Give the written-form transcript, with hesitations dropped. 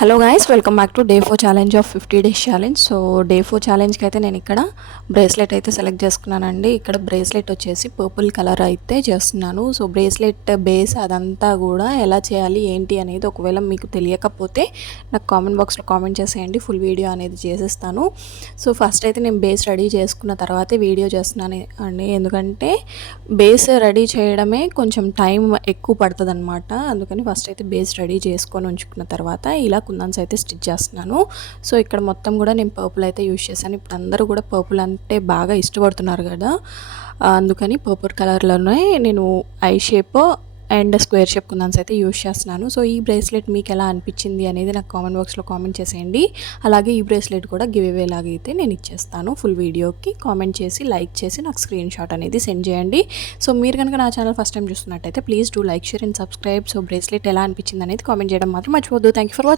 Hello guys, welcome back to day 4 challenge of 50 days challenge. So day 4 ఛాలెంజ్కి అయితే నేను ఇక్కడ bracelet అయితే select చేసుకున్నానండి. ఇక్కడ బ్రేస్లెట్ వచ్చేసి పర్పుల్ కలర్ అయితే చేస్తున్నాను. సో బ్రేస్లెట్ బేస్ అదంతా కూడా ఎలా చేయాలి ఏంటి అనేది ఒకవేళ మీకు తెలియకపోతే నాకు కామెంట్ బాక్స్లో కామెంట్ చేసేయండి, ఫుల్ వీడియో అనేది చేసేస్తాను. సో ఫస్ట్ అయితే నేను బేస్ రెడీ చేసుకున్న తర్వాతే వీడియో చేస్తున్నాను అండి, ఎందుకంటే బేస్ రెడీ చేయడమే కొంచెం టైం ఎక్కువ పడుతుంది అనమాట. అందుకని ఫస్ట్ అయితే బేస్ రెడీ చేసుకొని ఉంచుకున్న తర్వాత ఇలా కుందన్స్ అయితే స్టిచ్ చేస్తున్నాను. సో ఇక్కడ మొత్తం కూడా నేను పర్పుల్ అయితే యూజ్ చేశాను. ఇప్పుడు అందరూ కూడా పర్పుల్ అంటే బాగా ఇష్టపడుతున్నారు కదా, అందుకని పర్పుల్ కలర్లోనే నేను I shape and square shape kundans అయితే యూజ్ చేస్తున్నాను. సో ఈ బ్రేస్లెట్ మీకు ఎలా అనిపించింది అనేది నాకు కామెంట్ బాక్స్లో కామెంట్ చేసేయండి. అలాగే ఈ బ్రేస్లెట్ కూడా గివ్ అవే లాగా అయితే నేను ఇచ్చేస్తాను. ఫుల్ వీడియోకి కామెంట్ చేసి లైక్ చేసి నాకు స్క్రీన్ షాట్ అనేది సెండ్ చేయండి. సో మీరు కనుక నా ఛానల్ ఫస్ట్ టైం చూస్తున్నట్టయితే please do like, share and subscribe. So bracelet ఎలా అనిపించింది అనేది కామెంట్ చేయడం మాత్రం మర్చిపోద్దు. Thank you for watching.